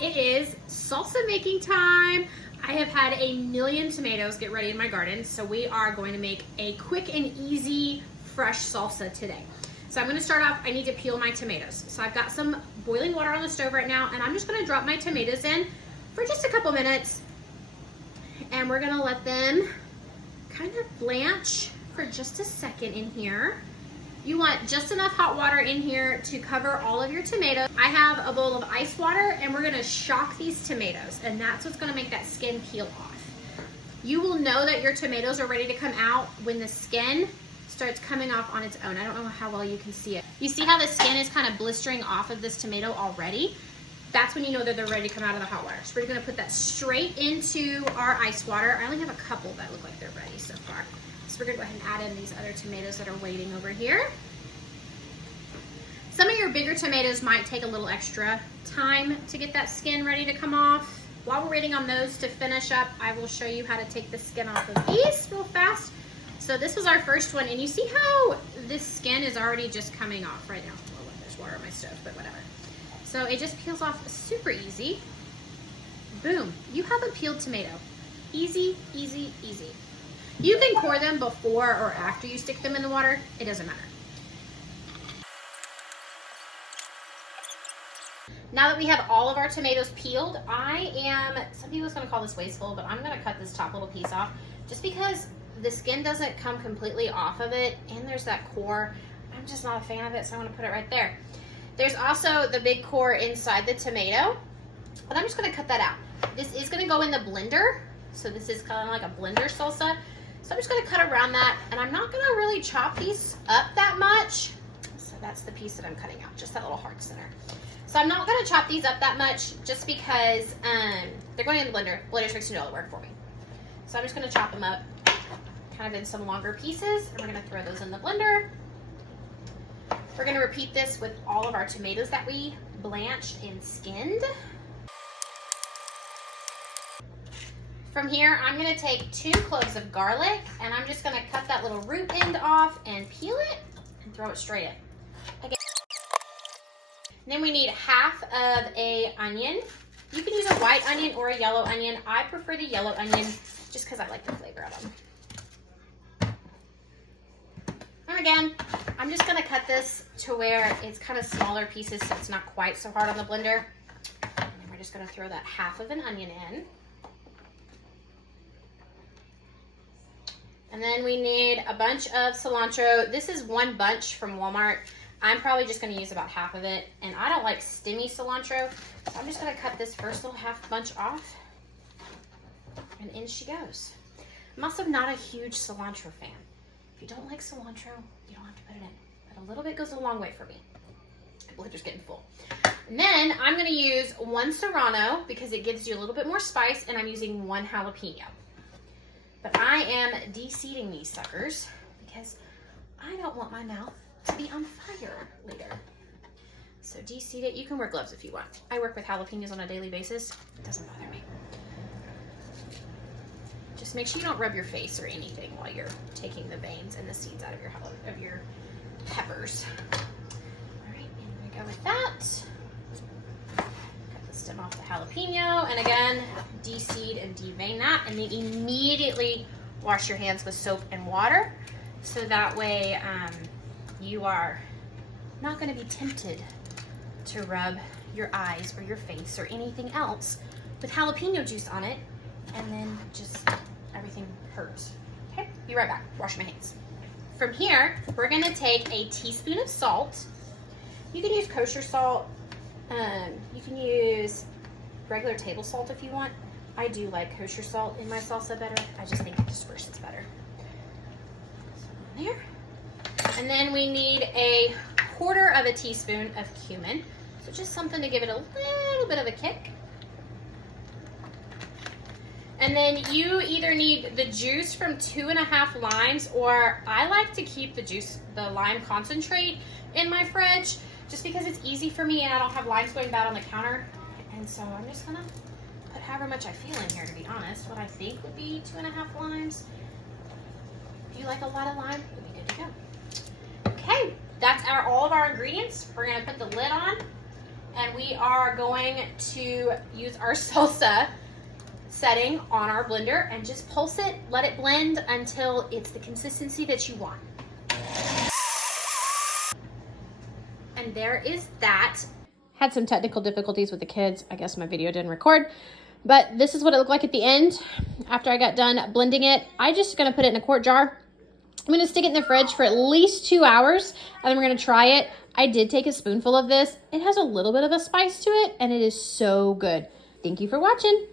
It is salsa making time. I have had a million tomatoes get ready in my garden, so we are going to make a quick and easy fresh salsa today. So I'm going to start off, I need to peel my tomatoes. So I've got some boiling water on the stove right now, and I'm just going to drop my tomatoes in for just a couple minutes, and we're going to let them kind of blanch for just a second in here. You want just enough hot water in here to cover all of your tomatoes. I have a bowl of ice water, and we're gonna shock these tomatoes, and that's what's gonna make that skin peel off. You will know that your tomatoes are ready to come out when the skin starts coming off on its own. I don't know how well you can see it. You see how the skin is kind of blistering off of this tomato already? That's when you know that they're ready to come out of the hot water. So we're gonna put that straight into our ice water. I only have a couple that look like they're ready so far. So we're gonna go ahead and add in these other tomatoes that are waiting over here. Some of your bigger tomatoes might take a little extra time to get that skin ready to come off. While we're waiting on those to finish up, I will show you how to take the skin off of these real fast. So this was our first one, and you see how this skin is already just coming off right now. Oh, there's water on my stove, but whatever. So it just peels off super easy. Boom, you have a peeled tomato. Easy, easy, easy. You can core them before or after you stick them in the water. It doesn't matter. Now that we have all of our tomatoes peeled, some people's gonna call this wasteful, but I'm gonna cut this top little piece off just because the skin doesn't come completely off of it, and there's that core. I'm just not a fan of it, so I wanna put it right there. There's also the big core inside the tomato, but I'm just gonna cut that out. This is gonna go in the blender, so this is kind of like a blender salsa. So I'm just gonna cut around that, and I'm not gonna really chop these up that much. So that's the piece that I'm cutting out, just that little heart center. So I'm not gonna chop these up that much just because they're going in the blender. Blender's fixing to do all the work for me. So I'm just gonna chop them up kind of in some longer pieces, and we're gonna throw those in the blender. We're gonna repeat this with all of our tomatoes that we blanched and skinned. From here, I'm gonna take 2 cloves of garlic, and I'm just gonna cut that little root end off and peel it and throw it straight in. Again. Then we need half of a onion. You can use a white onion or a yellow onion. I prefer the yellow onion just because I like the flavor of them. And again, I'm just gonna cut this to where it's kind of smaller pieces so it's not quite so hard on the blender. And then we're just gonna throw that half of an onion in. And then we need a bunch of cilantro. This is one bunch from Walmart. I'm probably just gonna use about half of it, and I don't like stemmy cilantro, so I'm just gonna cut this first little half bunch off, and in she goes. I'm also not a huge cilantro fan. If you don't like cilantro, you don't have to put it in, but a little bit goes a long way for me. The blender's getting full. And then I'm gonna use 1 serrano because it gives you a little bit more spice, and I'm using 1 jalapeno. But I am de-seeding these suckers because I don't want my mouth to be on fire later. So de-seed it. You can wear gloves if you want. I work with jalapenos on a daily basis. It doesn't bother me. Just make sure you don't rub your face or anything while you're taking the veins and the seeds out of your peppers. All right, and we go with that. Cut the stem off the jalapeno, and again, de-seed and de-vein that, and then immediately wash your hands with soap and water, so that way you are not going to be tempted to rub your eyes or your face or anything else with jalapeno juice on it, and then just everything hurts. Okay, be right back. Wash my hands. From here, we're going to take a teaspoon of salt. You can use kosher salt. You can use regular table salt if you want. I do like kosher salt in my salsa better. I just think it disperses better. So there. And then we need a 1/4 teaspoon of cumin. So just something to give it a little bit of a kick. And then you either need the juice from 2½ limes, or I like to keep the lime concentrate in my fridge just because it's easy for me and I don't have limes going bad on the counter. And so I'm just gonna put however much I feel in here, to be honest. What I think would be 2½ limes. If you like a lot of lime, we'll be good to go. Okay, that's all of our ingredients. We're gonna put the lid on, And we are going to use our salsa setting on our blender and just pulse it, let it blend until it's the consistency that you want. And there is that. Had some technical difficulties with the kids. I guess my video didn't record, but this is what it looked like at the end after I got done blending it. I just gonna put it in a quart jar. I'm gonna stick it in the fridge for at least 2 hours, and then we're gonna try it. I did take a spoonful of this. It has a little bit of a spice to it, and it is so good. Thank you for watching.